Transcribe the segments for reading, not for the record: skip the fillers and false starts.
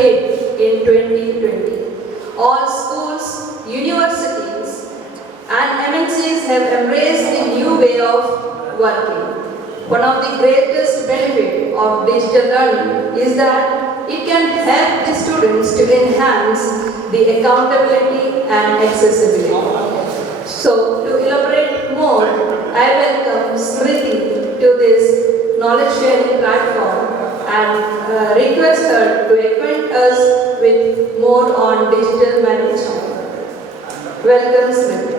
ahead in 2020. All schools, universities, and MNCs have embraced the new way of working. One of the greatest benefits of digital learning is that it can help the students to enhance the accountability and accessibility. So, to elaborate more, I welcome Smriti to this knowledge sharing platform and request her to acquaint us with more on digital management. Welcome, Smriti.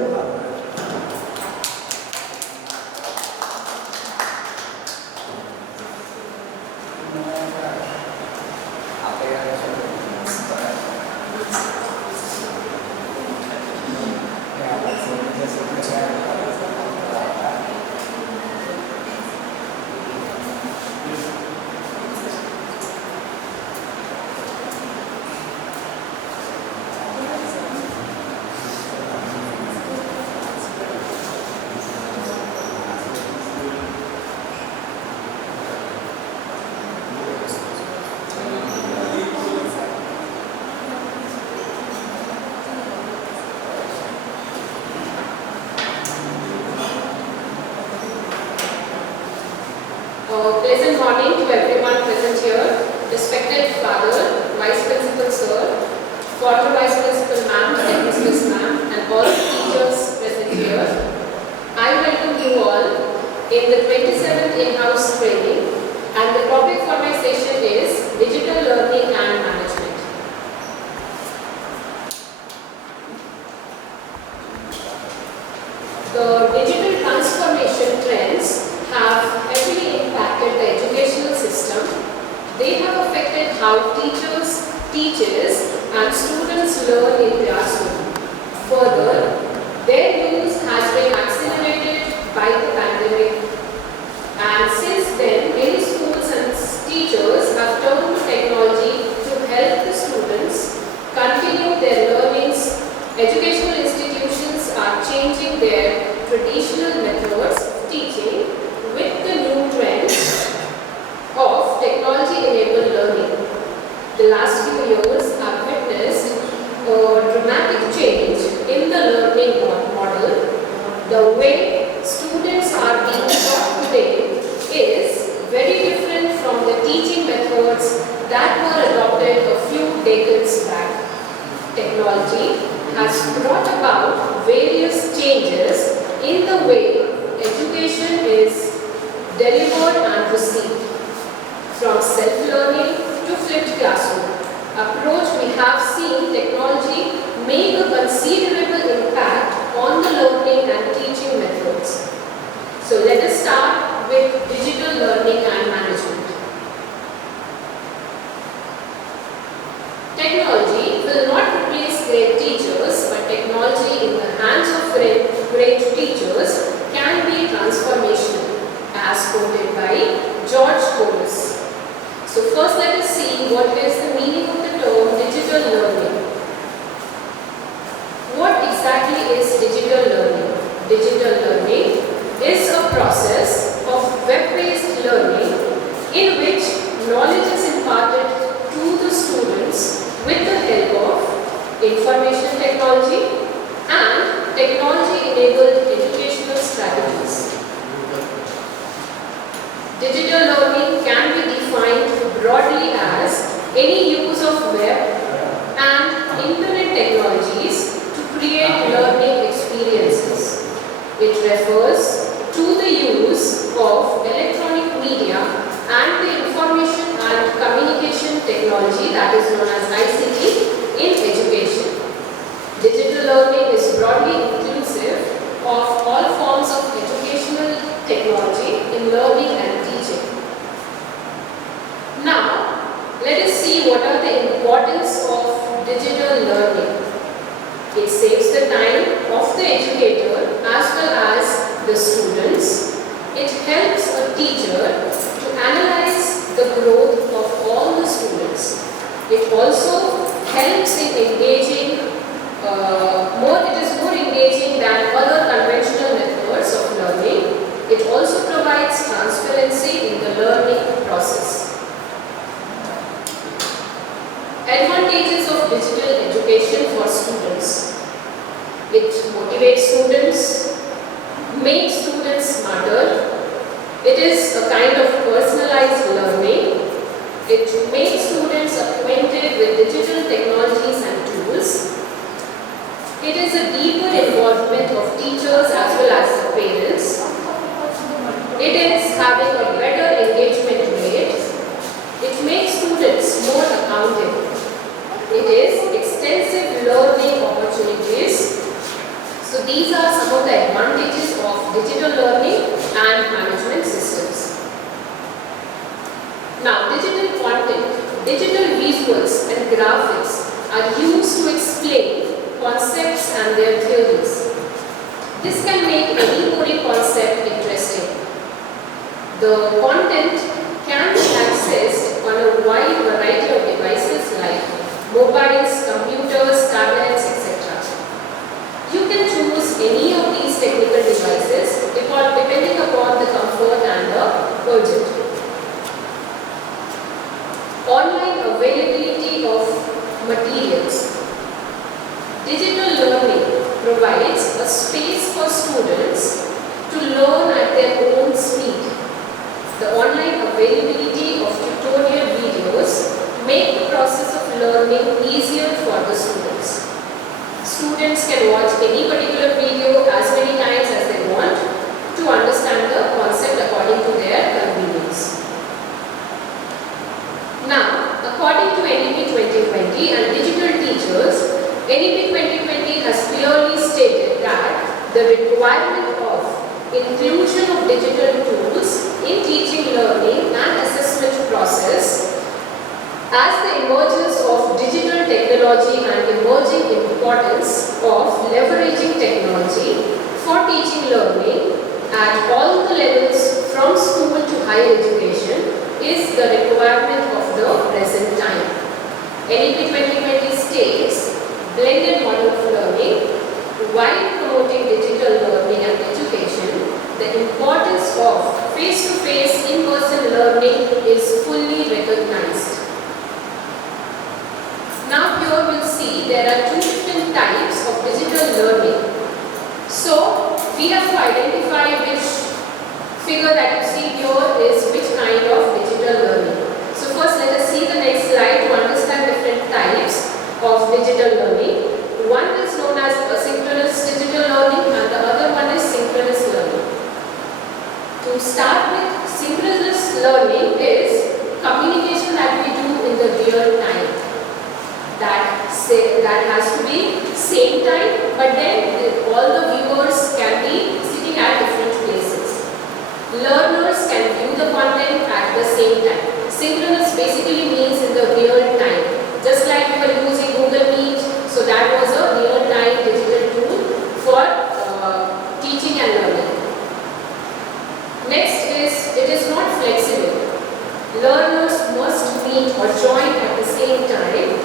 Pleasant morning to everyone present here. Respected Father, Vice Principal Sir, former Vice Principal Ma'am, Headmistress Ma'am, and all the teachers present here. I welcome you all in the 27th in-house training, and the topic for my session is Digital Learning and Management. The digital transformation trends have heavily impacted the educational system. They have affected how teachers, teachers and students learn in classroom. Further, their use has been accelerated by the pandemic, and since then many schools and teachers have turned to technology to help the students continue their learnings. Educational institutions are changing their traditional methods of teaching with the new trends of technology-enabled learning. The last few years have witnessed a dramatic change in the learning model. The way students are being taught today is very different from the teaching methods that were adopted a few decades back. Technology has brought about various changes in the way education is delivered and received. From self-learning to flipped classroom approach, we have seen technology make a considerable impact on the learning and teaching methods. So let us start with digital learning and management. Technology will not replace great teachers, but technology in the hands of great teachers can be transformational, as quoted by George Couros. So first let us see what is the meaning of the term digital learning. What exactly is digital learning? Digital learning is a process of web-based learning in which knowledge is imparted to the students with the help of information technology and technology-enabled educational strategies. Digital learning can be defined broadly as any use of web and internet technologies to create learning experiences. It refers to the use of electronic media and the information and communication technology, that is known as ICT, in education. Digital learning is broadly inclusive of all forms of educational technology in learning and teaching. Now, let us see what are the importance of digital learning. It saves the time of the educator as well as the students. It helps a teacher to analyze the growth of all the students. It also helps in engaging it is more engaging than other conventional methods of learning. It also provides transparency in the learning process. kind of personalized learning. It makes students acquainted with digital technologies and tools. It is a deeper involvement of teachers as well as the parents. It is having a better engagement rate. It makes students more accountable. It is extensive learning opportunities. So these are some of the advantages of digital learning and management systems. Now, digital content, digital visuals and graphics are used to explain concepts and their theories. This can make any boring concept interesting. The content can be accessed on a wide variety of devices like mobiles, computers, tablets, etc. You can choose any of these technical devices depending upon the comfort and the budget. Online availability of materials. Digital learning provides a space for students to learn at their own speed. The online availability of tutorial videos make the process of learning easier for the students. Students can watch any particular video as many times as they want to understand the concept according to their convenience. Now, according to NEP 2020 and digital teachers, NEP 2020 has clearly stated that the requirement of inclusion of digital tools in teaching, learning and assessment process as the emergence of digital technology and emerging importance of leveraging technology for teaching learning at all the levels from school to higher education is the requirement of the present time. NEP 2020 states blended model of learning while promoting digital learning and education. The importance of face-to-face in-person learning is fully recognized. Now here we'll see there are two different types of digital learning. So we have to identify which figure that you see here is which kind of digital learning. So first let us see the next slide to understand different types of digital learning. One is known as asynchronous digital learning and the other one is synchronous learning. To start with, synchronous learning is communication that we do in the real time. That has to be same time, but then all the viewers can be sitting at different places. Learners can view the content at the same time. Synchronous basically means in the real time. Just like we were using Google Meet, so that was a real-time digital tool for teaching and learning. Next is, it is not flexible. Learners must meet or join at the same time,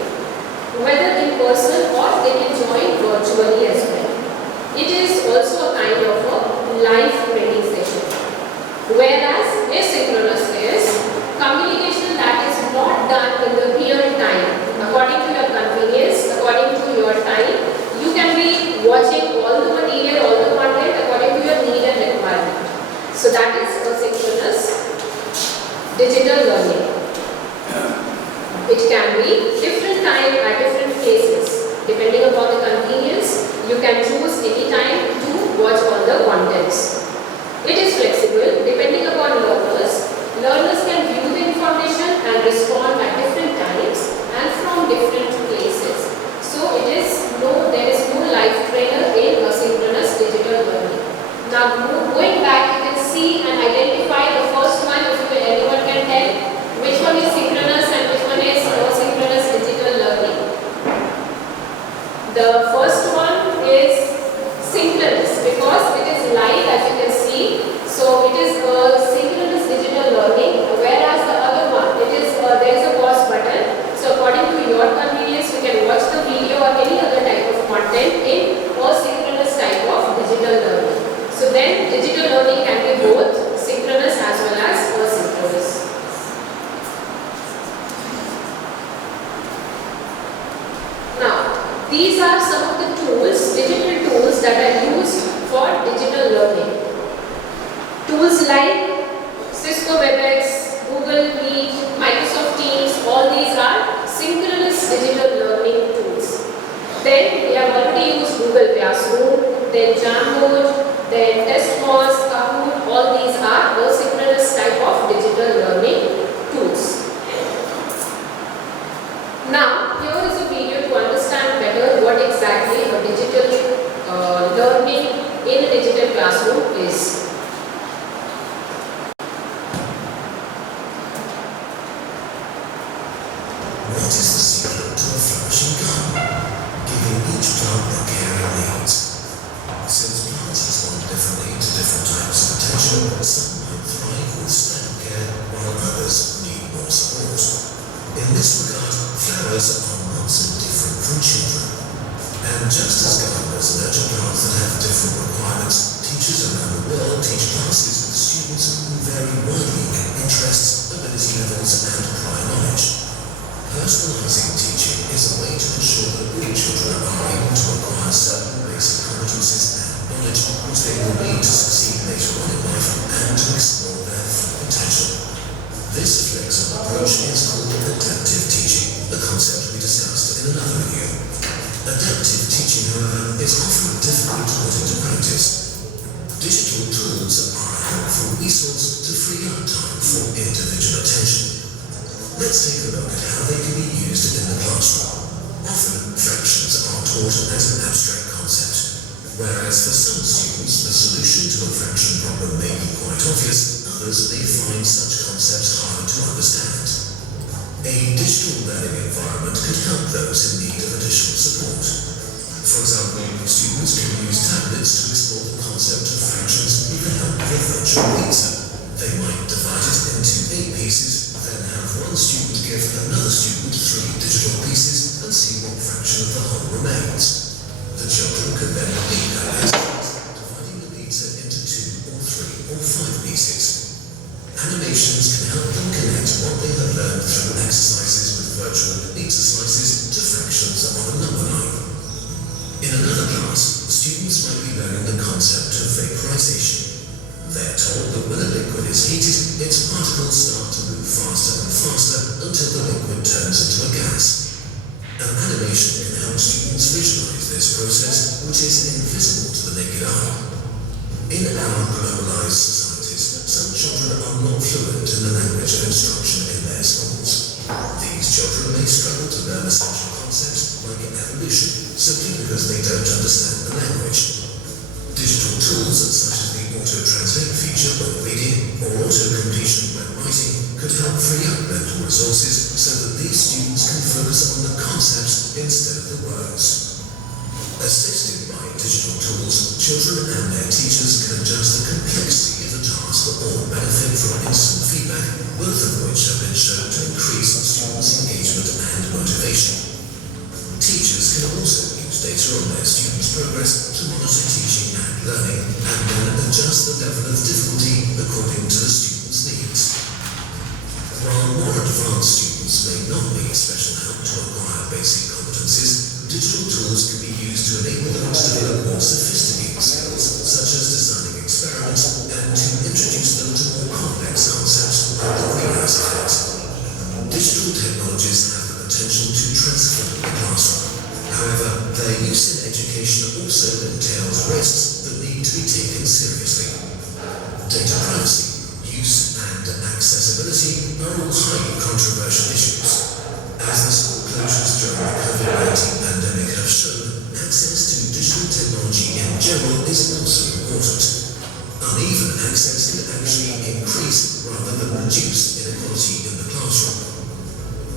whether in person or they can join virtually as well. It is also a kind of a live training session. Whereas asynchronous is communication that is not done in the real time. According to your convenience, according to your time, you can be watching all the material, all the content according to your need and requirement. So that is asynchronous digital learning. It can be different time at different places. Depending upon the convenience, you can choose any time to watch all the contents. It is flexible depending upon learners. Learners can view the information and respond at different times and from different places. So there is no live trainer in asynchronous digital learning. Now going back, you can see and identify the first one. If anyone can tell which one is synchronous and which one is asynchronous digital learning. The first one is synchronous because it is live, as you can see. So it is synchronous digital learning, whereas the other one, it is there is a pause button. So according to your convenience, you can watch the video or any other type of content in asynchronous type of digital learning. So then digital learning can be both synchronous as well as asynchronous. Now, these are some of the tools, digital tools that are used for digital learning. Tools like Cisco WebEx, Google Meet, Microsoft Teams, all these are synchronous digital learning tools. Then we have already used Google Classroom, then Jamboard, then TestMouse, Kahoot, all these are asynchronous type of digital learning tools. Now, here is a video to understand better what exactly a digital learning in a digital classroom is. What is the secret to a flourishing garden? Giving each plant the care it needs. Since plants respond differently to different types of attention, some might thrive with standard care, while others need more support. In this regard, flowers are not so different from children. And just as gardeners nurture plants that have different requirements, teachers around the world teach classes with students who vary widely in interests, ability levels, and prior knowledge. Personalizing teaching is a way to ensure that all children are able to acquire certain basic competencies and knowledge which they will need to succeed later on in life and to explore their full potential. This flexible approach is called adaptive teaching, a concept we discussed in another video. Adaptive teaching, however, is often difficult to put into practice. Digital tools are a helpful resource to free up time for individual attention. Let's take a look at how they can be used in the classroom. Often, fractions are taught as an abstract concept, whereas for some students the solution to a fraction problem may be quite obvious, others may find such concepts harder to understand. A digital learning environment could help those in need of additional support. For example, students can use tablets to explore the concept of fractions with the help of a virtual pizza. They might divide it into 8 pieces, then have one student give another student 3 digital pieces and see what fraction of the whole remains. The children could then repeat that exercise, dividing the pizza into 2 or 3 or 5 pieces. Animations can help them connect what they have learned through exercises with virtual pizza slices to fractions on a number line. In another class, students might be learning the concept of vaporization. They're told that when a liquid is heated, its particles start to move faster and faster until the liquid turns into a gas. An animation can help students visualize this process, which is invisible to the naked eye. In our globalized societies, some children are not fluent in the language of instruction in their schools. These children may struggle to learn essential concepts like evolution simply because they don't understand the language. Digital tools such as the auto-translate feature when reading or auto-completion when writing could help free up mental resources so that these students can focus on the concepts instead of the words. Assisted by digital tools, children and their teachers can adjust the complexity of the task or benefit from instant feedback, both of which have been shown to increase students' engagement and motivation. Teachers can also use data on their students' progress to monitor teaching and learning, and then adjust the level of difficulty according to the students' needs. While more advanced students may not need special help to acquire basic competencies, digital tools can be used to enable them to develop more sophisticated skills, such as designing experiments, and to introduce them to more complex concepts like the greenhouse effect. Digital technologies have the potential to transform the classroom. However, their use in education also entails risks that need to be taken seriously. Data privacy, use and accessibility are all highly controversial issues. As the school closures during the COVID-19 pandemic have shown, access to digital technology in general is also important. Uneven access can actually increase rather than reduce inequality in the classroom.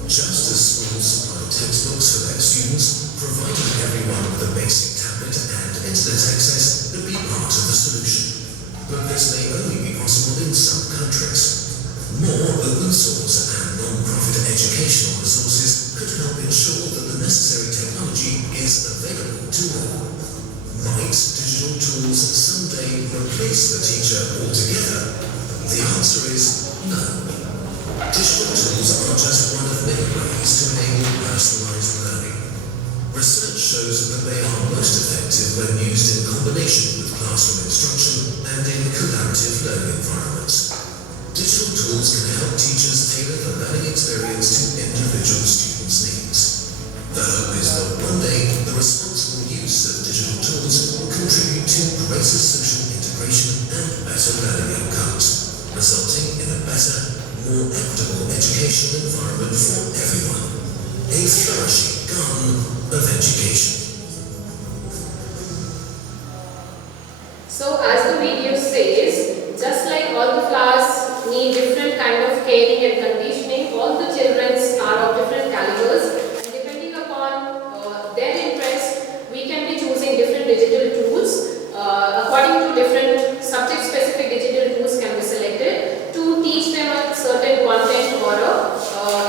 Just as schools supply textbooks for their students, providing everyone with a basic tablet and internet access would be part of the solution. But this may only be possible in some countries. More open source and non-profit educational resources could help ensure that the necessary technology is available to all. Might digital tools someday replace the teacher altogether? The answer is no. Digital tools are just one of many ways to enable personalized learning. Research shows that they are most effective when used in combination with classroom instruction and in collaborative learning environments. Digital tools can help teachers tailor the learning experience to individual students' needs. The hope is that one day the responsible use of digital tools will contribute to greater social integration and better learning outcomes, resulting in a better, more equitable educational environment for everyone. A flourishing garden of education. So as the video says, just like all the flowers need different kind of caring and conditioning, all the children are of different calibers, and depending upon their interest, we can be choosing different digital tools. According to different subject-specific digital tools can be selected to teach them a certain content or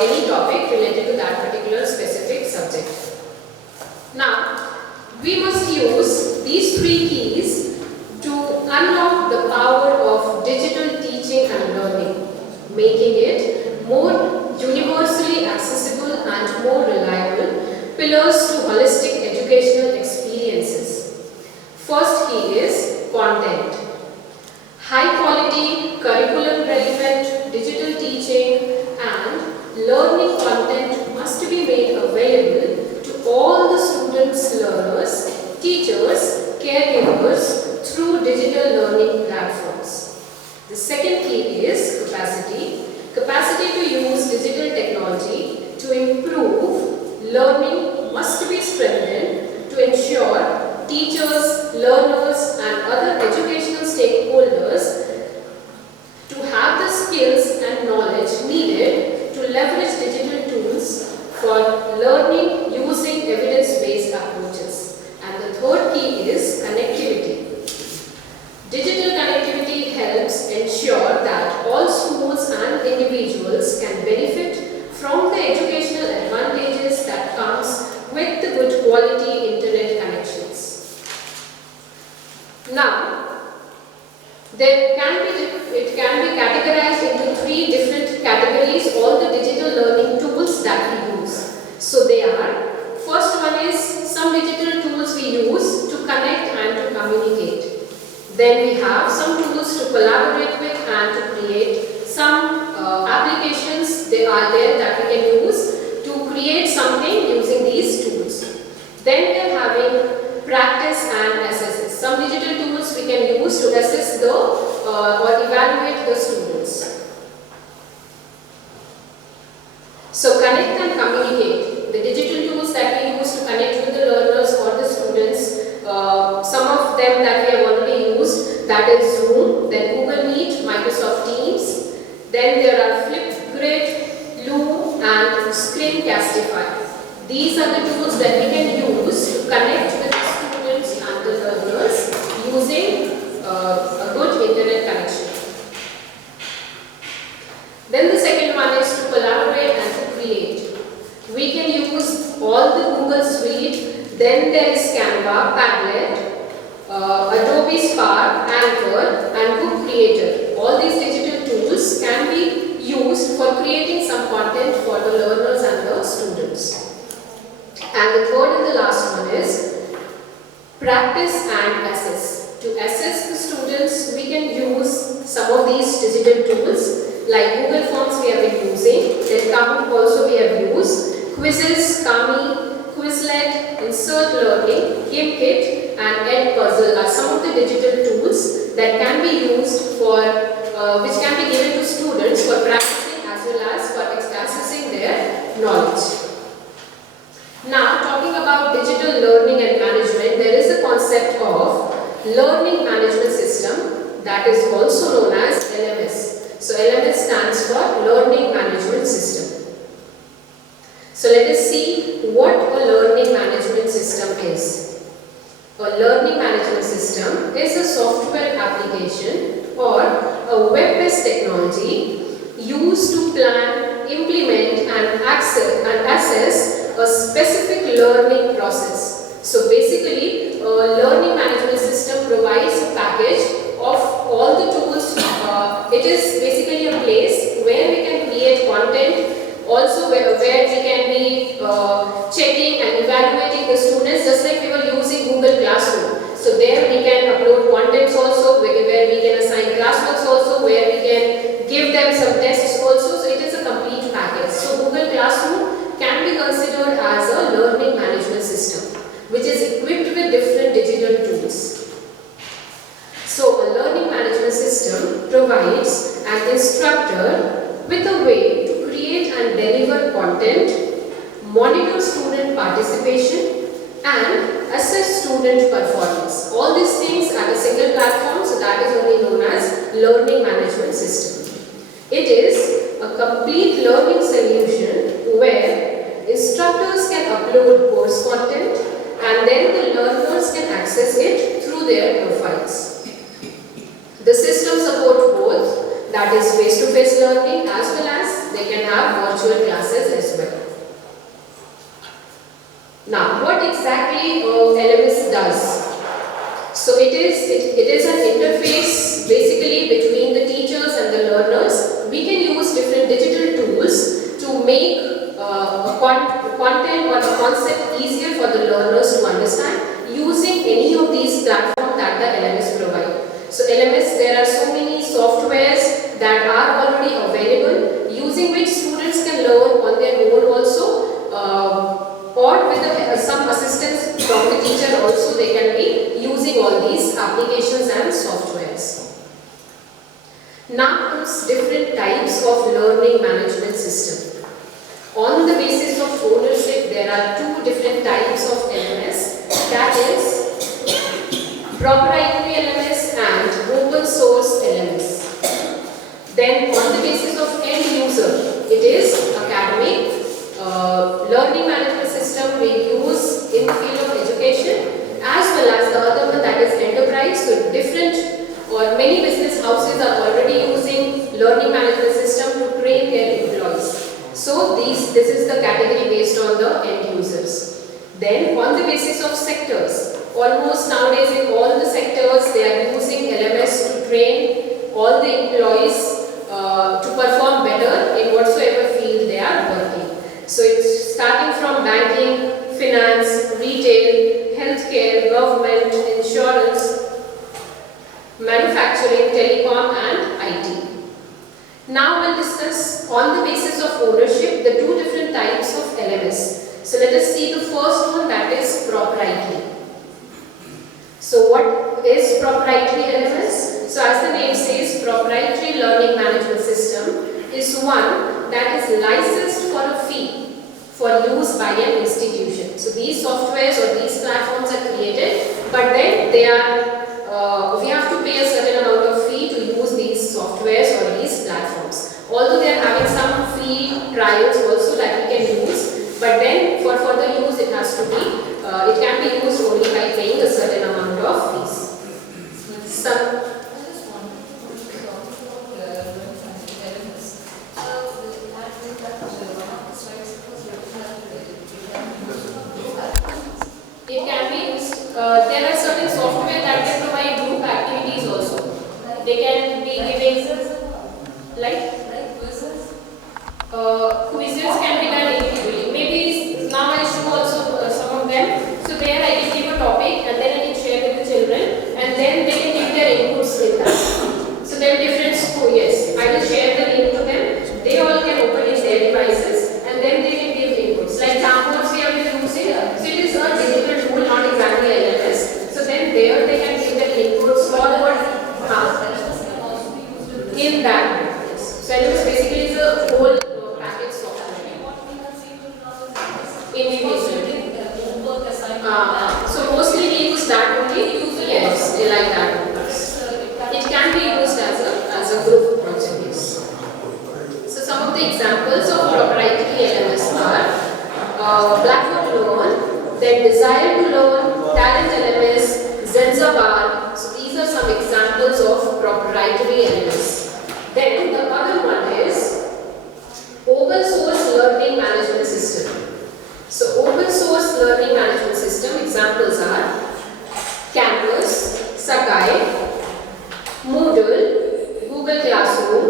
any topic related to that particular specific subject. Now, we must use these three keys to unlock the power of digital teaching and learning, making it more universally accessible and more reliable pillars to holistic educational experiences. First key is content. High quality, curriculum relevant digital teaching and learning content must be made available to all the students, learners, teachers, caregivers through digital learning platforms. The second key is capacity. Capacity to use digital technology to improve learning must be strengthened to ensure teachers, learners and other educational stakeholders to have the skills and knowledge needed to leverage digital tools for learning using evidence-based approaches. And the third key is connectivity. Digital connectivity helps ensure that all schools and individuals can benefit from the educational advantages that comes with the good quality internet connections. Now, it can be categorized into three different categories, all the digital learning tools that we use. So they are, first one is some digital tools we use to connect and to communicate. Then we have some tools to collaborate with and to create some applications they are there that we can use to create something using these tools. Then we are having practice and assess. Some digital tools we can use to assess the or evaluate the students. So connect and communicate. The digital tools that we use to connect with the learners or the students, some of them that we have already used, that is Zoom, then Google Meet, Microsoft Teams, then there are Flipgrid, Loom and Screencastify. These are the tools that we can use to connect with the students and the learners using a good internet connection. Then the second one is to collaborate and to create. We can use all the Google Suite, then there is Canva, Padlet, Adobe Spark, Anchor and Book Creator. All these digital tools can be used for creating some content for the learners and the students. And the third and the last one is practice and assess. To assess the students, we can use some of these digital tools like Google Forms we have been using, then Kahoot also we have used, Quizzes, Kami, Quizlet, Insert Learning, GameKit and Edpuzzle are some of the digital tools that can be used for, which can be given to students for practicing as well as for accessing their knowledge. Now, talking about digital learning and management, there is a concept of learning management system that is also known as LMS. So, LMS stands for Learning Management System. So, let us see what a learning management system is. A learning management system is a software application or a web-based technology used to plan, implement and assess a specific learning process. So basically, a learning management system provides a package of all the tools. It is basically a place where we can create content, also where we can be checking and evaluating the students, just like we were using Google Classroom. So there we can upload contents also, where we can assign classworks also, where we can give them instructor with a way to create and deliver content, monitor student participation, and assess student performance. All these things at a single platform, so that is only known as learning management system. It is a complete learning solution where instructors can upload course content and then the learners can access it through their profiles. The system supports both, that is face-to-face learning as well as they can have virtual classes as well. Now, what exactly LMS does? So it is an interface basically between the teachers and the learners. We can use different digital tools to make content or a concept easier for the learners to understand using any of these platforms that the LMS provide. So LMS, there are so many softwares that are already available using which students can learn on their own also, or with some assistance from the teacher also they can be using all these applications and softwares. Now comes different types of learning management system. On the basis of ownership, there are two different types of LMS, that is proprietary LMS and open source LMS. Then on the basis of end user, it is academic learning management system we use in the field of education, as well as the other one, that is enterprise. So different or many business houses are already using learning management system to train their employees. So this is the category based on the end users. Then on the basis of sectors, almost nowadays in all the sectors they are using LMS to train all the employees to perform better in whatsoever field they are working. So it's starting from banking, finance, retail, healthcare, government, insurance, manufacturing, telecom and IT. Now we'll discuss on the basis of ownership the two different types of LMS. So let us see the first one, that is proprietary. So what is proprietary LMS? So as the name says, proprietary learning management system is one that is licensed for a fee for use by an institution. So these softwares or these platforms are created, but then they are we have to pay a certain amount of fee to use these softwares or these platforms. Although they are having some free trials also that we can use, but then for further use it has to be it can be used only by paying a certain amount of fees. Some it can be used. There are certain software that can provide group activities also. They can be giving like quizzes. Quizzes can be done individually. Maybe now I show also some of them. So there I can give a topic and then I can share with the children and then they can give their inputs in that. So there are different schools. Yes, I will share the link to them. They all can open in their devices and then they can give inputs. Like Jamboards we have been using. So it is a digital tool, not exactly LMS. So then there they can give their inputs for what in that. Yes. So LMS basically is a whole package software. Individual. So mostly we use that only. Yes, they like that. It can be used as a group project. So some of the examples of proprietary LMS are Blackboard Learn, then Desire to Learn, Talent LMS, Zenzabar. So these are some examples of proprietary LMS. Then the other one is Open Source Learning Management System. So open source learning management system examples are Canvas, Sakai, Moodle, Google Classroom,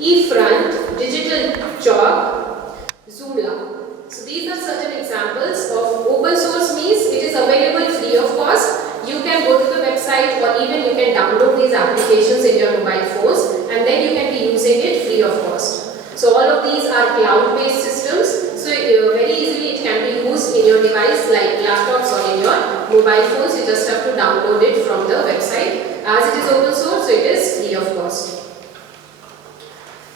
eFront, Digital Chalk, Joomla. So these are certain examples of open source, means it is available free of cost. You can go to the website or even you can download these applications in your mobile phones and then you can be using it free of cost. So all of these are cloud-based systems. So very easily it can be used in your device like laptops or in your mobile phones. You just have to download it from the website. As it is open source, so it is free of cost.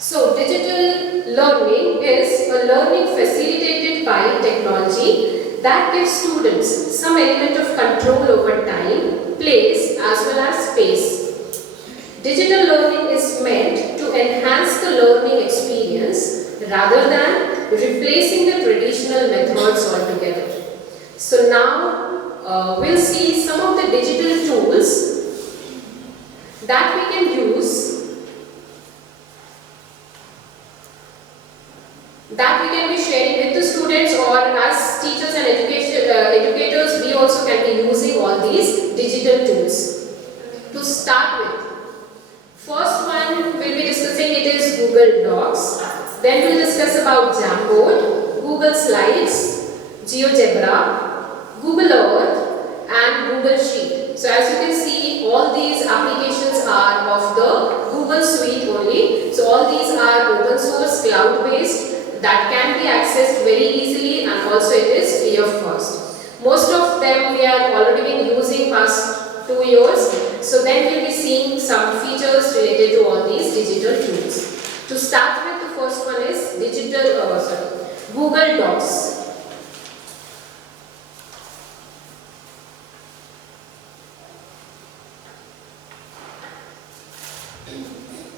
So digital learning is a learning facilitated by technology that gives students some element of control over time, place as well as space. Digital learning is meant to enhance the learning experience rather than replacing the traditional methods altogether. So now we'll see some of the digital tools that we can use, that we can be sharing with the students, or as teachers and educators we also can be using all these digital tools. To start with, first one we'll be discussing it is Google Docs, then we'll discuss about Jamboard, Google Slides, GeoGebra, Google Earth and Google Sheet. So as you can see, all these applications are of the Google suite only. So all these are open source, cloud based, that can be accessed very easily, and also it is free of cost. Most of them we are already been using past 2 years. So then we'll be seeing some features related to all these digital tools. To start with, the first one is Google Docs.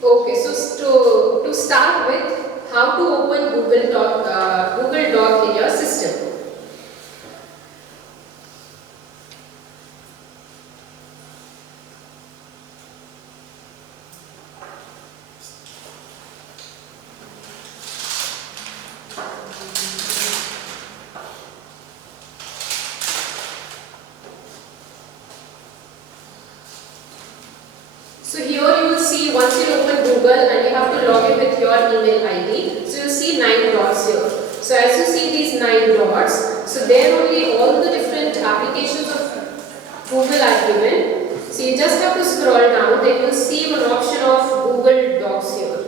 Okay, so to start with, how to open Google Doc in your system. So here you will see, once you open Google and you have to log in with your email ID, so you see 9 dots here. So as you see these 9 dots, so there only all the different applications of Google are given. So you just have to scroll down, then you will see one option of Google Docs here.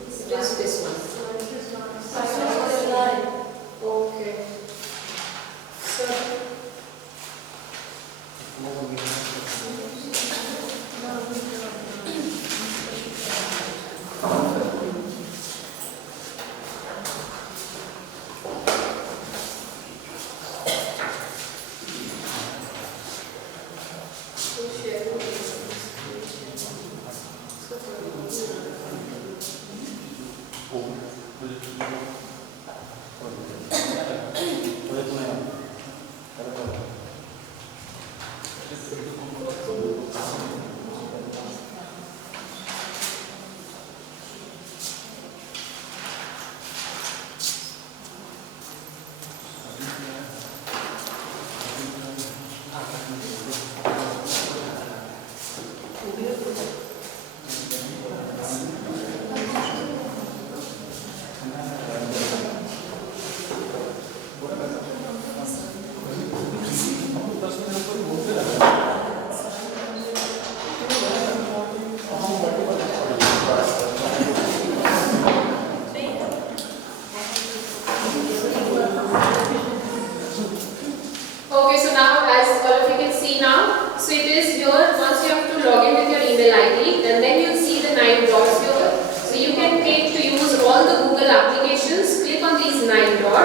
It is this one. Okay.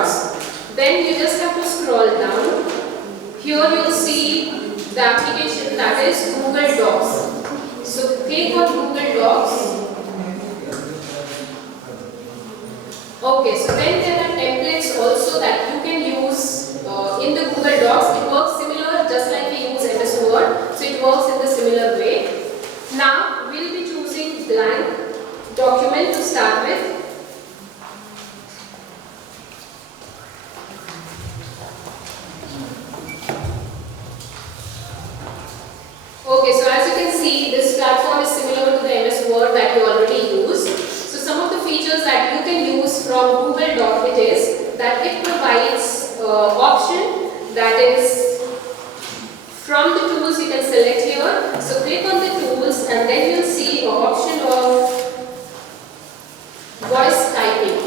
So then you just have to scroll down. Here you will see the application that is Google Docs. So click on Google Docs. Okay, so then there are templates also that you can use in the Google Docs. It works similar, just like we use MS Word. So it works in the similar way. Now we'll be choosing blank document to start with. Okay, so as you can see, this platform is similar to the MS Word that you already use. So some of the features that you can use from Google Doc it is that it provides option that is from the tools you can select here. So click on the tools and then you'll see an option of voice typing.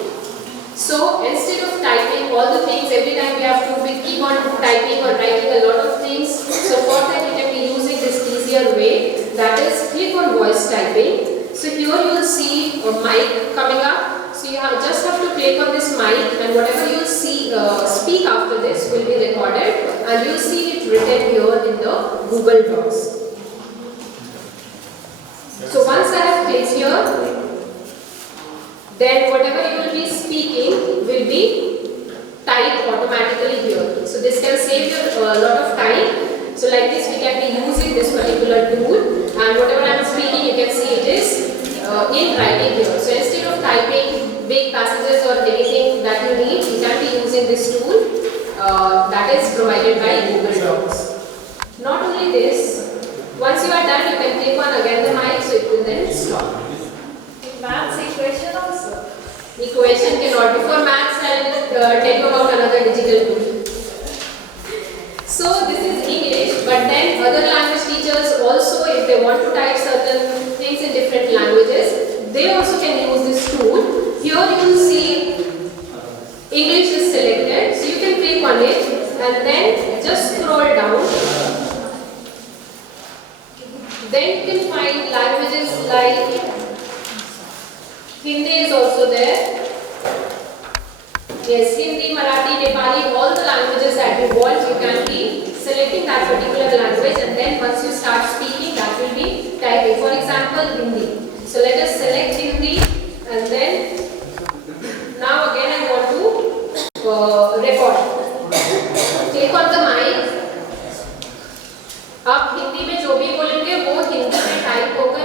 So instead of typing all the things every time we have to keep on typing or writing a lot of things, so for that you can be using this easier way, that is click on voice typing. So a mic coming up. So you just have to click on this mic, and whatever you see speak after this will be recorded, and you'll see it written here in the Google Docs. So once I have clicked here, then whatever you will be speaking will be typed automatically here. So this can save you a lot of time. So like this, we can be using this particular tool, and whatever I am speaking, you can see it is in writing here. So instead of typing big passages or anything that you need, you can be using this tool that is provided by Google Docs. Not only this, once you are done, you can click on again the mic, so it will then stop. Maths equation also. Equation cannot be. For maths, I'll tell you about another digital tool. So this is English, but then other language teachers also, if they want to type certain things in different languages, they also can use this tool. Here you will see English is selected, so you can click on it and then just scroll down. Then you can find languages like Hindi is also there. Yes, Hindi, Marathi, Nepali, all the languages that you want, you can be selecting that particular language, and then once you start speaking, that will be typing. For example, Hindi. So let us select Hindi, and then now again I want to record. Click on the mic. आप हिंदी में जो भी बोलेंगे वो हिंदी में type होकर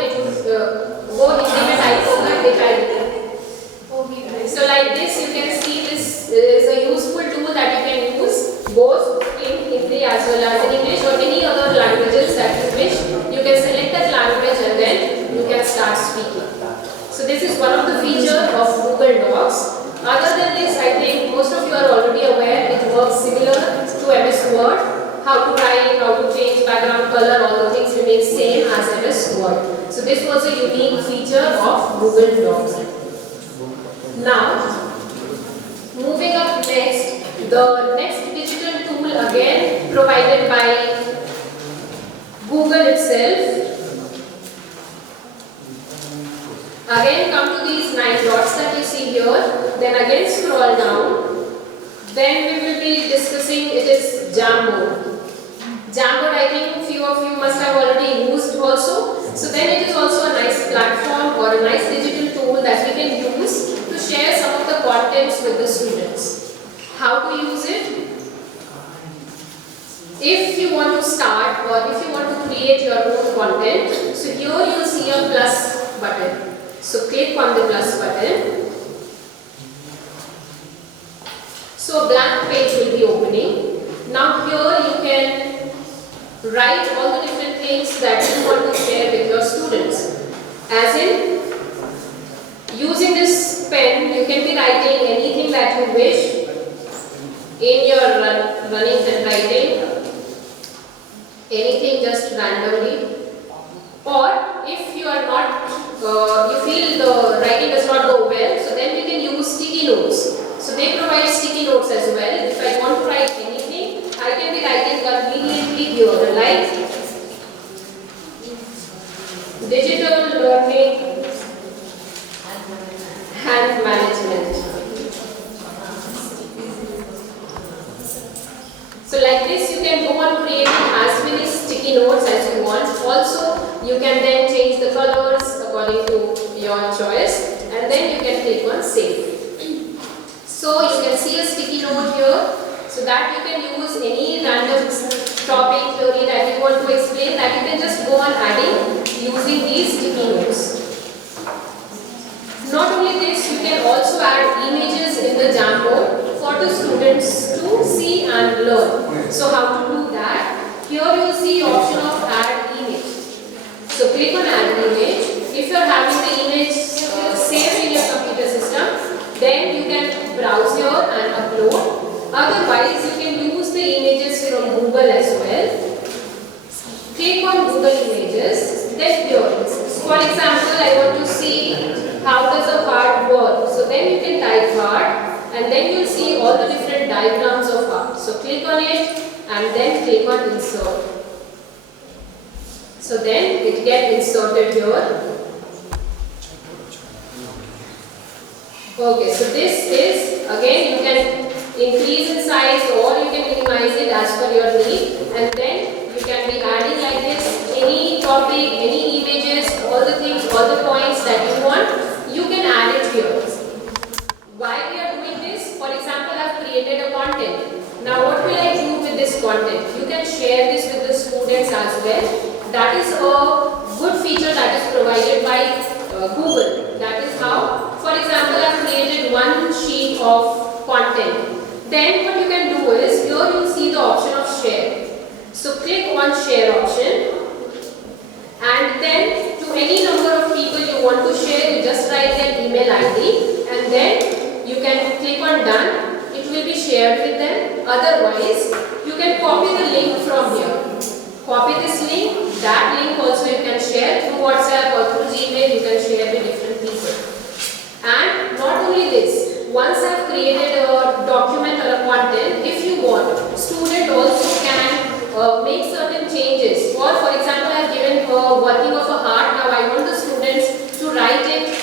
दिखाई देगा. So like this, you can see this is a useful tool that you can use both in Hindi as well as in English or any other languages that you wish. You can select that language and then you can start speaking. So this is one of the features of Google Docs. Other than this, I think most of you are already aware it works similar to MS Word. How to write, how to change background color, all the things remain same as MS Word. So this was a unique feature of Google Docs. Now, moving up next, the next digital tool again provided by Google itself. Again come to these 9 dots that you see here, then again scroll down. Then we will be discussing, it is Jamboard. Jamboard, I think few of you must have already used also. So then it is also a nice platform or a nice digital tool that we can use to share some of the contents with the students. How to use it? If you want to start or if you want to create your own content, so here you will see a plus button. So click on the plus button. So a blank page will be opening. Now here you can write all the different things that you want to share with your students. As in, using this pen, you can be writing anything that you wish in your running handwriting, anything just randomly. Or if you are not, you feel the writing does not go well, so then you can use sticky notes. So they provide sticky notes as well. If I want to write anything, I can be writing conveniently here, like digital learning hand management. So like this, you can go on creating as many sticky notes as you want. Also, you can then change the colors according to your choice, and then you can click on save. So you can see a sticky note here, so that you can use any random topic theory that you want to explain, that you can just go on adding using these sticky notes. Not only this, you can also add images in the Jamboard for the students to see and learn. So how to do that? Here you will see option of add image. So click on add image. If you are having the image saved in your computer system, then you can browse here and upload. Otherwise, you can use the images from Google as well. Click on Google Images, then here. For example, I want to see how does a heart work. So then you can type heart, and then you will see all the different diagrams of heart. So click on it and then click on insert. So then it gets inserted here. Okay, so this is, again, you can increase in size or you can minimize it as per your need, and then you can be adding like this any topic, any images, all the things, all the points that you want, you can add it here. Why we are doing this? For example, I have created a content. Now what will I do with this content? You can share this with the students as well. That is a good feature that is provided by Google. That is how, for example, I have created one sheet of content. Then what you can do is, here you see the option of share. So click on share option, and then to any number of people you want to share, you just write their email ID, and then you can click on done. It will be shared with them. Otherwise, you can copy the link from here. Copy this link. That link also you can share through WhatsApp or through Gmail. You can share with different people. And not only this, once I have created a document or a content, if you want, student also can make certain changes. Or for example, I have given a working of a heart. Now I want the students to write it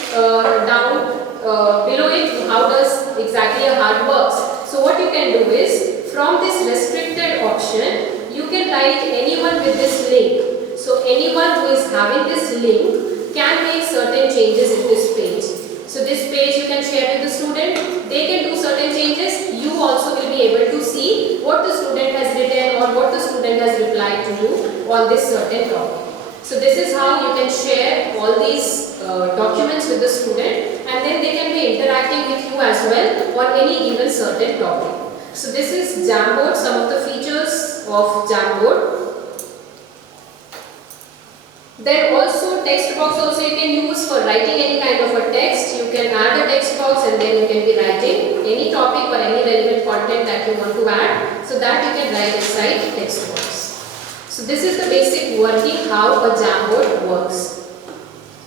down below it. How does exactly a heart works? So what you can do is, from this restricted option, you can write anyone with this link. So anyone who is having this link can make certain changes in this page. So this page you can share with the student, they can do certain changes, you also will be able to see what the student has written or what the student has replied to you on this certain topic. So this is how you can share all these documents with the student, and then they can be interacting with you as well on any given certain topic. So this is Jamboard, some of the features of Jamboard. Then also text box also you can use for writing any kind of a text. You can add a text box and then you can be writing any topic or any relevant content that you want to add. So that you can write inside text box. So this is the basic working how a Jamboard works.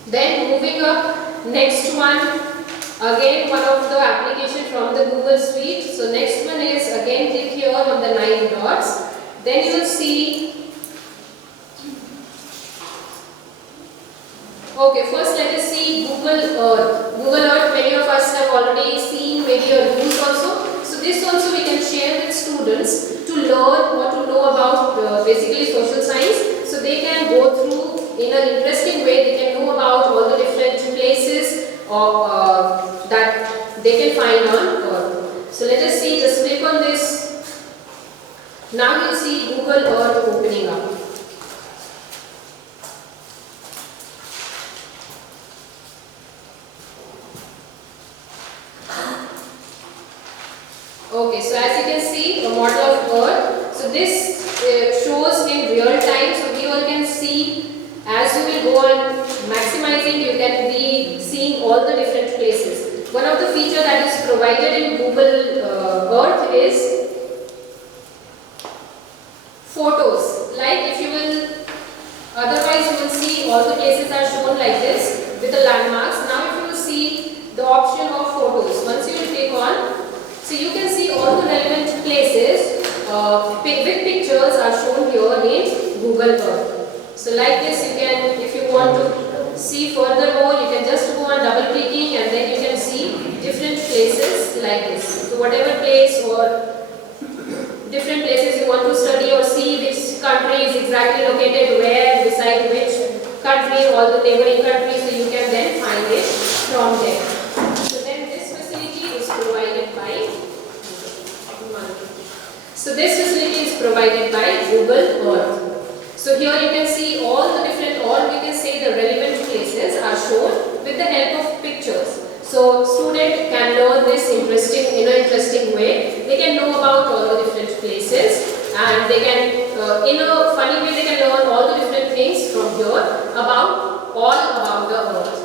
Then moving up, next one, again one of the application from the Google Suite. So next one is, again click here on the 9 dots. Then you will see, okay, first let us see Google Earth. Google Earth, many of us have already seen, maybe or used also. So this also we can share with students to learn or to know about basically social science. So they can go through in an interesting way, they can know about all the different places that they can find on Earth. So let us see, just click on this. Now you see Google Earth opening up. Okay, so as you can see, a model of Earth. So this shows in real time. So we all can see, as you will go on maximizing, you can be seeing all the different places. One of the features that is provided in Google Earth is photos. Like if you will, otherwise you will see all the places are shown like this with the landmarks. Now if you will see the option of photos, once you will click on, so you can see all the relevant places with pictures are shown here in Google Earth. So like this you can, if you want to see further more, you can just go on double clicking and then you can see different places like this. So whatever place or different places you want to study or see, which country is exactly located where, beside which country, all the neighboring countries, so you can then find it from there. So then this facility is provided by Google Earth. So here you can see all the different, or we can say the relevant places are shown with the help of pictures. So student can learn this in an interesting way. They can know about all the different places, and they can, in a funny way, they can learn all the different things from here about the Earth.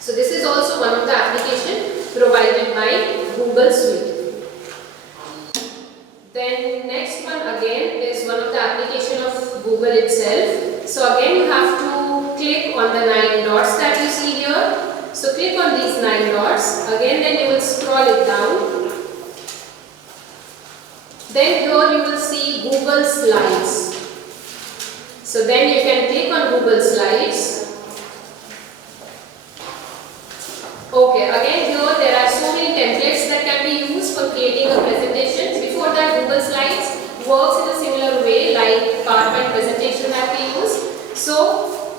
So this is also one of the applications provided by Google Suite. Then next one again is one of the application of Google itself. So again you have to click on the 9 dots that you see here. So click on these 9 dots. Again then you will scroll it down. Then here you will see Google Slides. So then you can click on Google Slides. Okay, again here there are so for creating a presentation. Before that, Google Slides works in a similar way like PowerPoint presentation that we use. So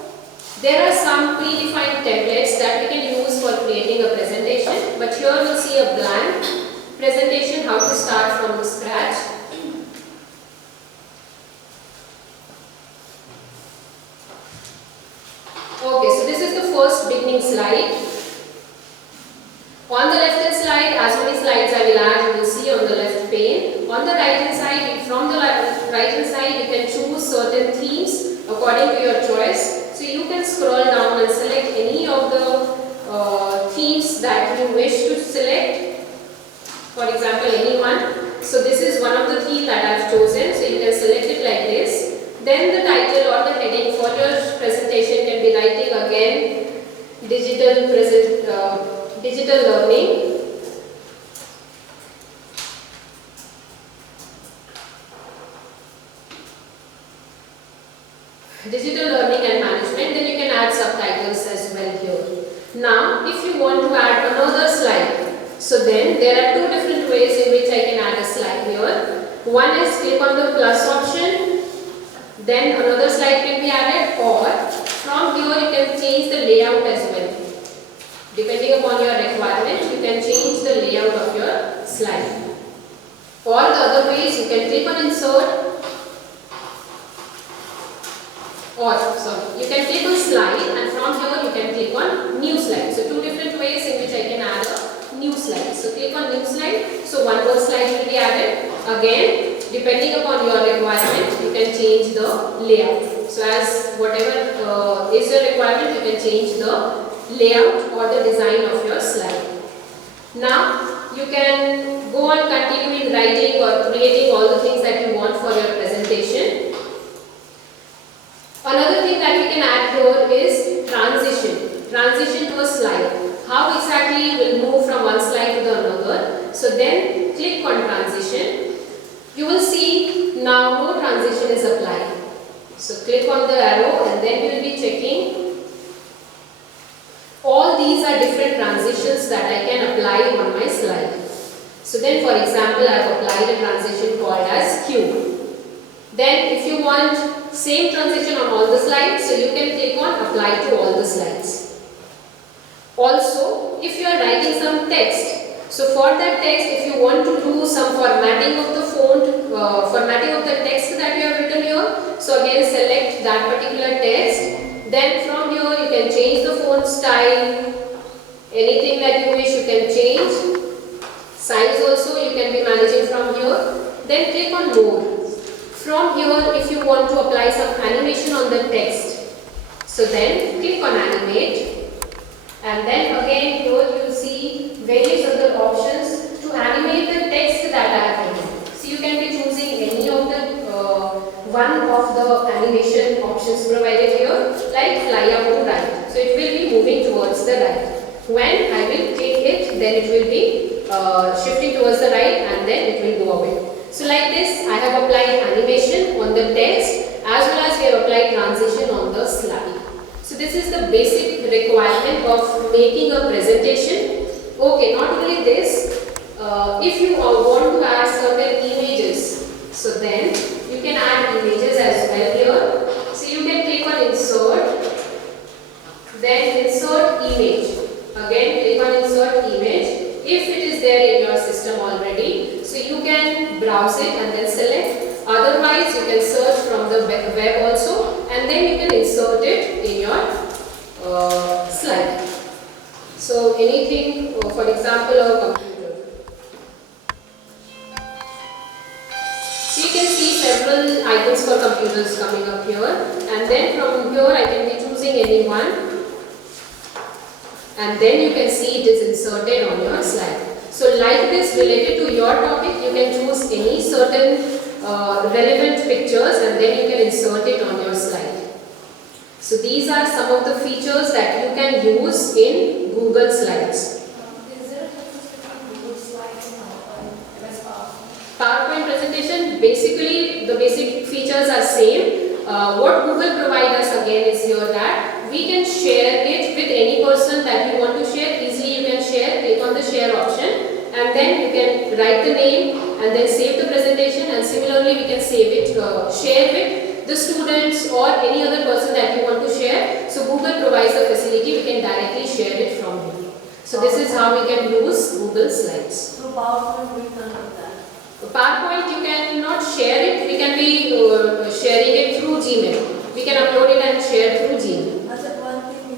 there are some predefined templates that we can use for creating a presentation, but here we'll see a blank presentation, how to start from the scratch. Okay, so this is the first beginning slide. On the left hand side, as many slides I will add, you will see on the left pane. On the right hand side, from the right hand side, you can choose certain themes according to your choice. So you can scroll down and select any of the themes that you wish to select. For example, any one. So this is one of the themes that I have chosen. So you can select it like this. Then the title or the heading for your presentation can be writing again digital learning. Digital learning and management. Then you can add subtitles as well here. Now, if you want to add another slide, so then there are two different ways in which I can add a slide here. One is click on the plus option, then another slide can be added, or from here you can change the layout as well. Depending upon your requirement, you can change the layout of your slide. Or the other ways, you can click on insert, you can click on slide, and from here you can click on new slide. So two different ways in which I can add a new slide. So click on new slide. So one more slide will be added. Again, depending upon your requirement, you can change the layout. So as whatever is your requirement, you can change the layout or the design of your slide. Now you can go on continuing writing or creating all the things that you want for your presentation. Another thing that we can add here is transition to a slide. How exactly will move from one slide to the another. So then click on transition. You will see now no transition is applied. So click on the arrow and then you will be checking. All these are different transitions that I can apply on my slide. So then for example, I have applied a transition called as Q. Then if you want same transition on all the slides, so you can click on apply to all the slides. Also, if you are writing some text, so for that text, if you want to do some formatting of the font, formatting of the text that you have written here, so again select that particular text. Then from here you can change the font style, anything that you wish you can change. Size also you can be managing from here. Then click on more. From here, if you want to apply some animation on the text, so then click on animate, and then again here you see various other options to animate the text that I have written. So you can be choosing any of the one of the animation options provided here, like fly out to right. So it will be moving towards the right. When I will click it, then it will be shifting towards the right, and then it will go away. So like this, I have applied animation on the text as well as we have applied transition on the slide. So this is the basic requirement of making a presentation. Okay, not only this, if you want to add certain images, so then you can add images as well here. So you can click on insert, then insert image. Again click on insert image. If it is there in your system already, so you can browse it and then select. Otherwise, you can search from the web also, and then you can insert it in your slide. So anything, for example, a computer. So you can see several icons for computers coming up here, and then from here I can be choosing any one. And then you can see it is inserted on your slide. So like this, related to your topic, you can choose any certain relevant pictures and then you can insert it on your slide. So these are some of the features that you can use in Google Slides. Is there a difference between Google Slides and MS PowerPoint? PowerPoint presentation, basically the basic features are same. What Google provides us again is here that we can share it with any person that you want to share. Easily you can share, click on the share option, and then you can write the name and then save the presentation, and similarly we can save it, share with the students or any other person that you want to share. So Google provides the facility, we can directly share it from here. So this is how we can use Google Slides. Through PowerPoint, we can do that. PowerPoint you cannot share it, we can be sharing it through Gmail. We can upload it and share through Gmail. As a one thing,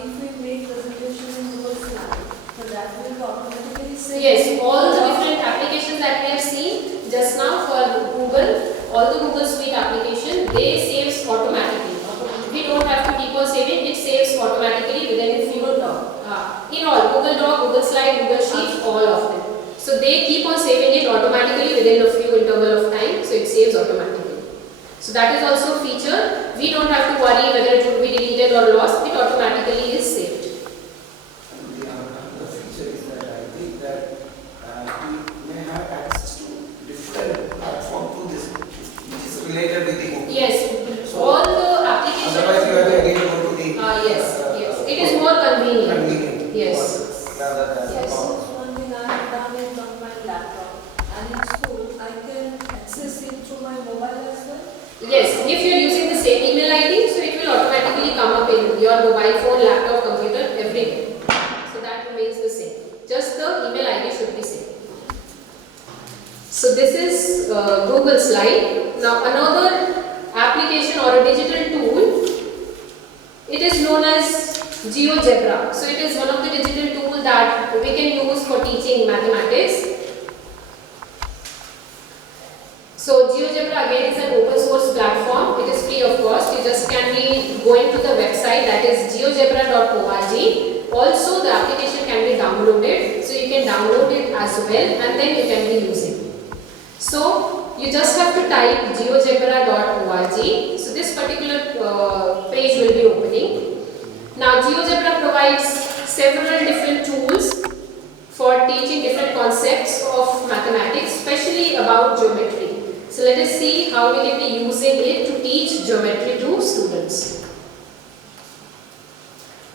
if we make presentation in Google Slide, so that will automatically save. Yes, all the different applications that we have seen just now for Google, all the Google Suite application, they saves automatically. We don't have to keep on saving, it saves automatically within a few in all, Google Doc, Google Slide, Google Sheet, all of them. So they keep on saving it automatically within a few interval of time, so it saves automatically. So that is also a feature. We don't have to worry whether it would be deleted or lost, it automatically is saved. The feature is that I think that we may have access to different platforms through this, which is related with the Google. Yes, So, all the applications. otherwise you have to again go to the Yes, yes. It is more convenient. convenient Yes. process rather than Yes. One thing I have done is on my laptop, and in school I can access it through my mobile as well. Yes, if you are using the same email ID, so it will automatically come up in your mobile phone, laptop, computer, everywhere. So that remains the same. Just the email ID should be same. So this is Google Slide. Now another application or a digital tool, it is known as GeoGebra. So it is one of the digital tools that we can use for teaching mathematics. So GeoGebra again is an open source platform. It is free of cost. You just can be going to the website, that is geogebra.org. Also the application can be downloaded. So you can download it as well and then you can be using. So you just have to type geogebra.org. So this particular page will be opening. Now GeoGebra provides several different tools for teaching different concepts of mathematics, especially about geometry. So let us see how we can be using it to teach geometry to students.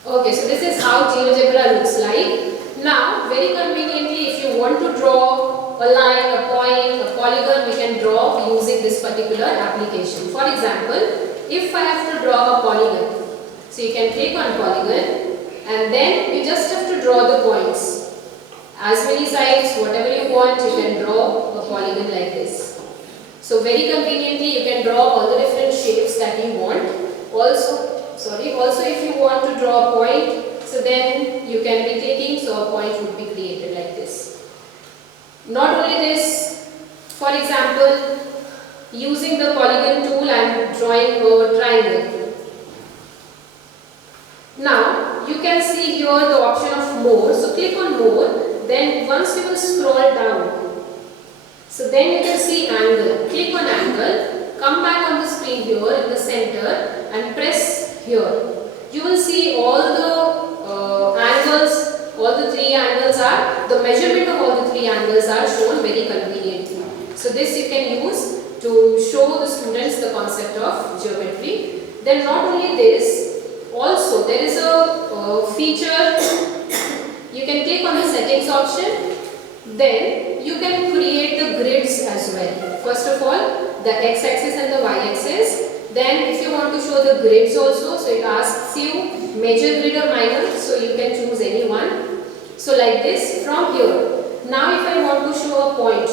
Okay, so this is how GeoGebra looks like. Now, very conveniently, if you want to draw a line, a point, a polygon, we can draw using this particular application. For example, if I have to draw a polygon, so you can click on polygon and then you just have to draw the points. As many sides, whatever you want, you can draw a polygon like this. So very conveniently you can draw all the different shapes that you want. Also if you want to draw a point, so then you can be clicking, so a point would be created like this. Not only this, for example, using the polygon tool I am drawing a triangle. Now you can see here the option of more, so click on more, then once you will scroll down. So then you can see angle. Click on angle, come back on the screen here in the center and press here. You will see all the angles, all the three angles are, the measurement of all the three angles are shown very conveniently. So this you can use to show the students the concept of geometry. Then not only this, also there is a feature, you can click on the settings option. Then you can create the grids as well. First of all, the x-axis and the y-axis. Then if you want to show the grids also, so it asks you major grid or minor, so you can choose any one. So like this from here. Now if I want to show a point,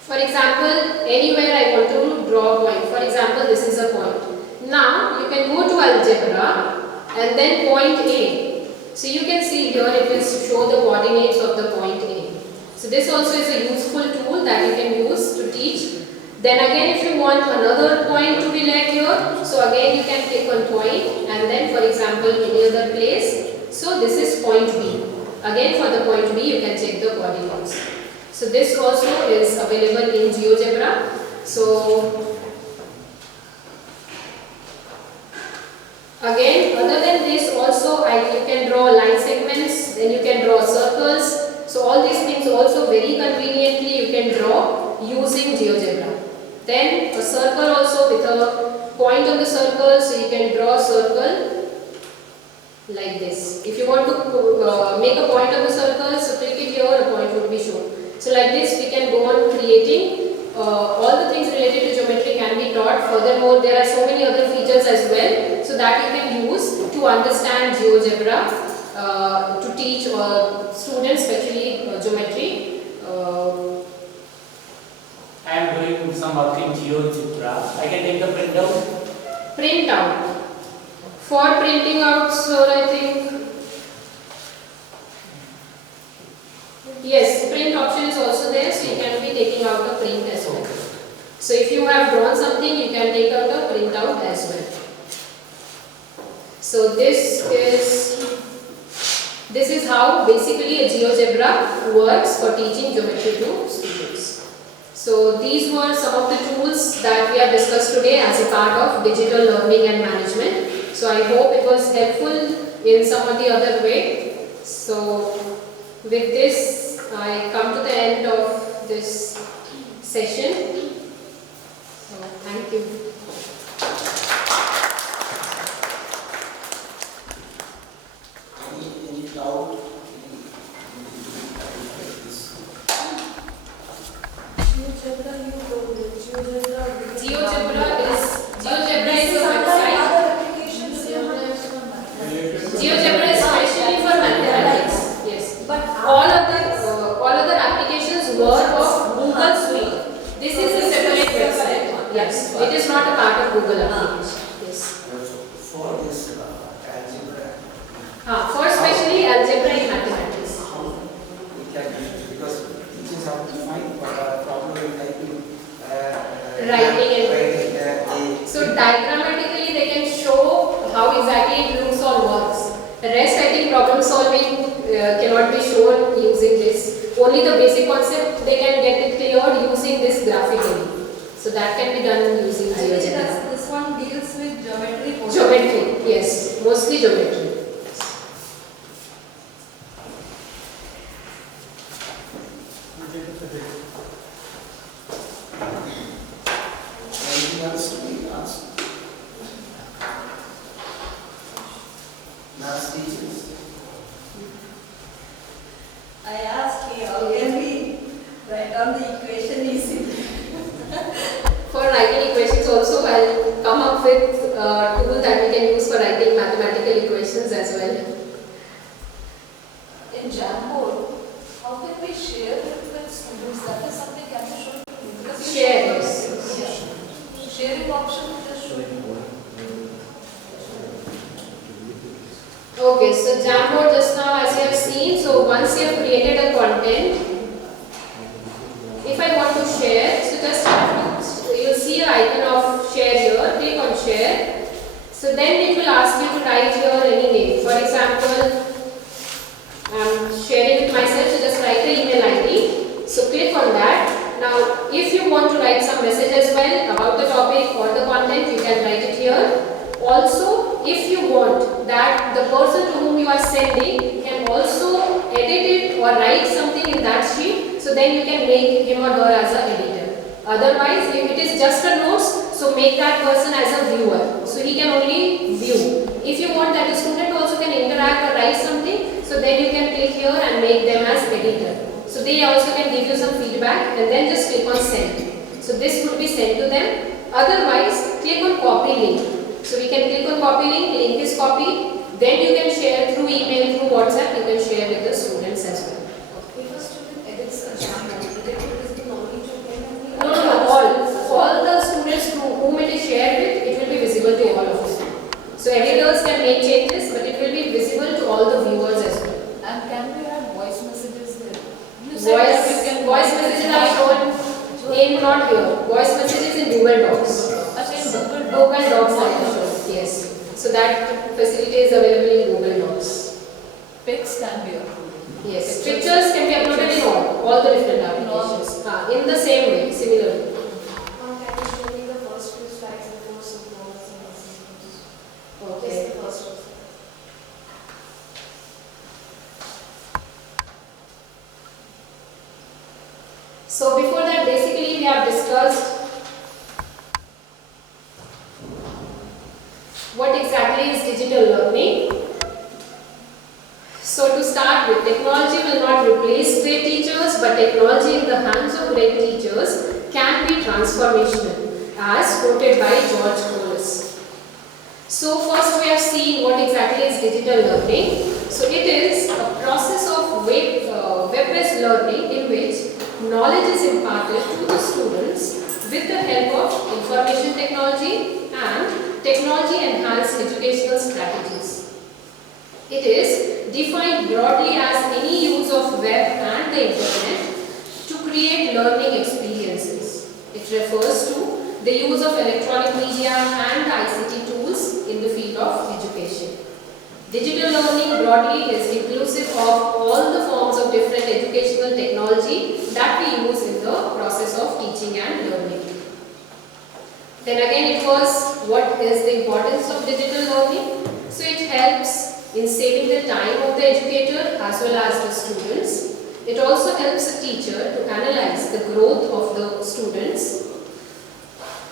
for example, anywhere I want to draw a point. For example, this is a point. Now you can go to algebra and then point A. So you can see here it will show the coordinates of the point A. So this also is a useful tool that you can use to teach. Then again if you want another point to be led here, so again you can click on point and then for example any other place. So this is point B. Again for the point B you can check the coordinates. So this also is available in GeoGebra. So again, other than this also you can draw line segments, then you can draw circles. So all these things also very conveniently you can draw using GeoGebra. Then a circle also with a point on the circle, so you can draw a circle. like this. If you want to make a point on the circle, so click it here, a point would be shown. So like this we can go on creating. All the things related to geometry can be taught. Furthermore, there are so many other features as well, so that you can use to understand GeoGebra, to teach students, especially geometry. I am doing some work in GeoGebra. I can take the printout. Print out. For printing out, sir, I think yes, print option is also there, so you can be taking out the print as well. So if you have drawn something, you can take out the print out as well. So this is how basically a GeoGebra works for teaching geometry to students. So these were some of the tools that we have discussed today as a part of digital learning and management. So I hope it was helpful in some or the other way. So with this, I come to the end of this session. So thank you. Any doubt? GeoGebra, you told me. GeoGebra GeoGebra is a website. Other applications you have. GeoGebra is especially for mathematics. Yes. But All other applications were of Google Suite. This is a separate website. Yes. It is not a part of Google application. Yes. For this algebra, For especially algebraic mathematics. how we can use it? Because teachers have to find what are problem in typing. Writing and- writing, So diagrammatically they can show how exactly it looks or works. The rest, I think, problem solving cannot be shown using this. Only the basic concept they can get it cleared using this graphically. So that can be done using I think GeoGebra. this one deals with geometry. mostly. Geometry, yes, mostly geometry. Anything else to be asked? Maths teachers? I asked you, how can we write down the equation easily? For writing equations also, I'll come up with a tool that we can use for writing mathematical equations as well. In Jamboard, how can we share it with students? That is something can be shown to you. Because you Share, show- yes. Yeah. Sharing option just showing. Okay, so Jamboard just now, as you have seen, so once you have created a content, if I want to share, so just you'll see an icon of share here, click on share. So then it will ask you to write here any name. For example, I'm sharing with myself, so just write the email ID. So click on that. Now, if you want to write some message as well about the topic or the content, you can write it here. Also, if you want that the person to whom you are sending can also edit it or write something in that sheet, so then you can make him or her as an editor. Otherwise, if it is just a notes, so make that person as a viewer, so he can only view. If you want that the student also can interact or write something, so then you can click here and make them as editor. So they also can give you some feedback and then just click on send. So this would be sent to them. Otherwise, click on copy link. So we can click on copy link is copied. Then you can share through email, through WhatsApp, you can share with the students as well. If a student edits a Jamboard, will it be visible only to him and me? No, all the students to whom it is shared with, it will be visible to all of them. So editors can make changes, but it will be visible to all the viewers as well. And can we add voice messages there? You said that you can Voice messages are shown in not here. Voice messages in Google Docs. Google Docs I have shown, yes. So that facility is available in Google Docs. Pics can be uploaded. Yes, pictures can be uploaded in all the different applications. In the same way, similarly. Can you show me the first few slides before symbolics and symbols? Okay. Just the first one. So before that, basically we have discussed what exactly is digital learning. So to start with, technology will not replace great teachers, but technology in the hands of great teachers can be transformational, as quoted by George Collis. So first we have seen what exactly is digital learning. So it is a process of web-based learning in which knowledge is imparted to the students with the help of information technology and technology-enhanced educational strategies. It is defined broadly as any use of web and the internet to create learning experiences. It refers to the use of electronic media and ICT tools in the field of education. Digital learning broadly is inclusive of all the forms of different educational technology that we use in the process of teaching and learning. Then again, it was what is the importance of digital learning. So it helps in saving the time of the educator as well as the students. It also helps the teacher to analyze the growth of the students.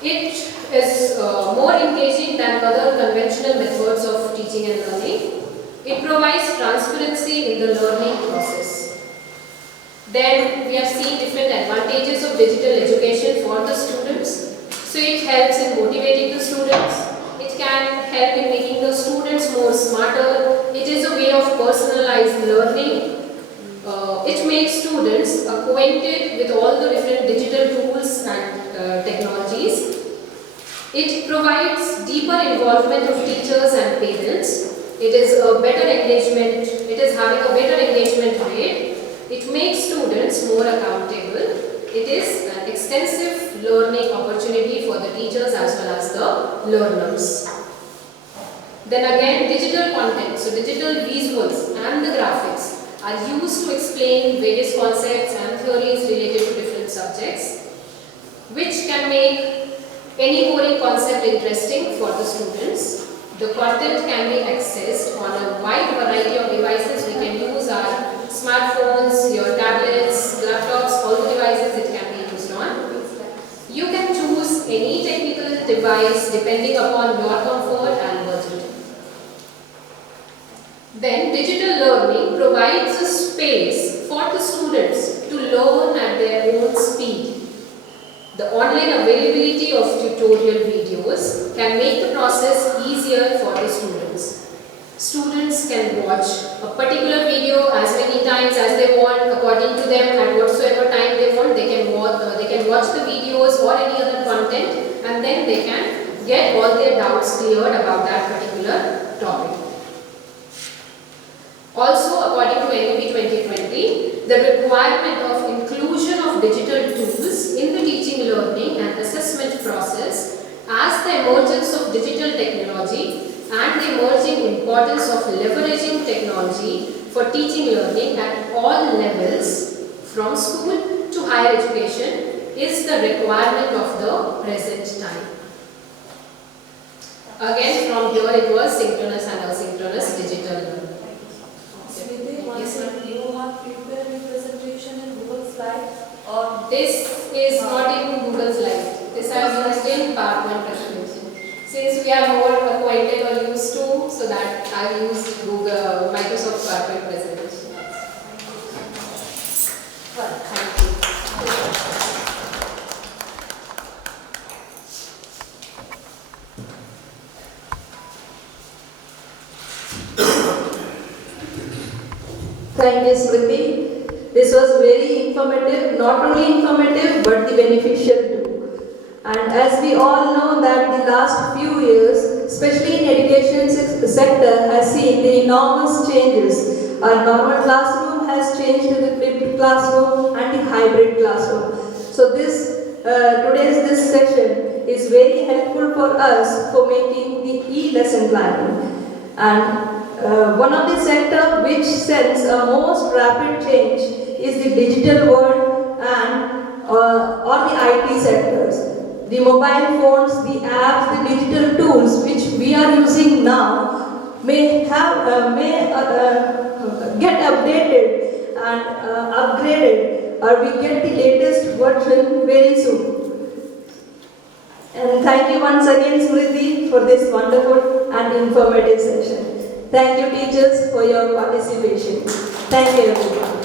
It is more engaging than other conventional methods of teaching and learning. It provides transparency in the learning process. Then we have seen different advantages of digital education for the students. So it helps in motivating the students. It can help in making the students more smarter. It is a way of personalized learning. It makes students acquainted with all the different digital tools and technologies. It provides deeper involvement of teachers and parents. It is a better engagement. It is having a better engagement rate. It makes students more accountable. It is an extensive learning opportunity for the teachers as well as the learners. Then again, digital content. So digital visuals and the graphics are used to explain various concepts and theories related to different subjects, which can make any boring concept interesting for the students. The content can be accessed on a wide variety of devices. We can use our smartphones, your tablets, laptops, all the devices it can be used on. You can choose any technical device depending upon your comfort and budget. Then digital learning provides a space for the students to learn at their own speed. The online availability of tutorial videos can make the process easier for the students. Students can watch a particular video as many times as they want, according to them, at whatsoever time they want. They can watch the videos or any other content, and then they can get all their doubts cleared about that particular topic. Also, according to NEP 2020, the requirement of inclusion of digital tools in the teaching, learning and assessment process as the emergence of digital technology and the emerging importance of leveraging technology for teaching learning at all levels from school to higher education is the requirement of the present time. Again, from here it was synchronous and asynchronous digital learning. Yes, ma'am. You have prepared your presentation in Google Slide or This is not in Google Slide. This I have used in PowerPoint presentation. Since we are more acquainted or used to, so that I have used Google Microsoft PowerPoint presentation. Thank you. Thank you, Smriti. This was very informative, not only informative but the beneficial too. And as we all know that the last few years, especially in education sector, has seen the enormous changes. Our normal classroom has changed to the flipped classroom and the hybrid classroom. So today's session is very helpful for us for making the e-lesson planning. And one of the sector which sends a most rapid change is the digital world and or the IT sectors. The mobile phones, the apps, the digital tools which we are using now may get updated and upgraded, or we get the latest version very soon. And thank you once again, Smriti, for this wonderful and informative session. Thank you teachers for your participation. Thank you everyone.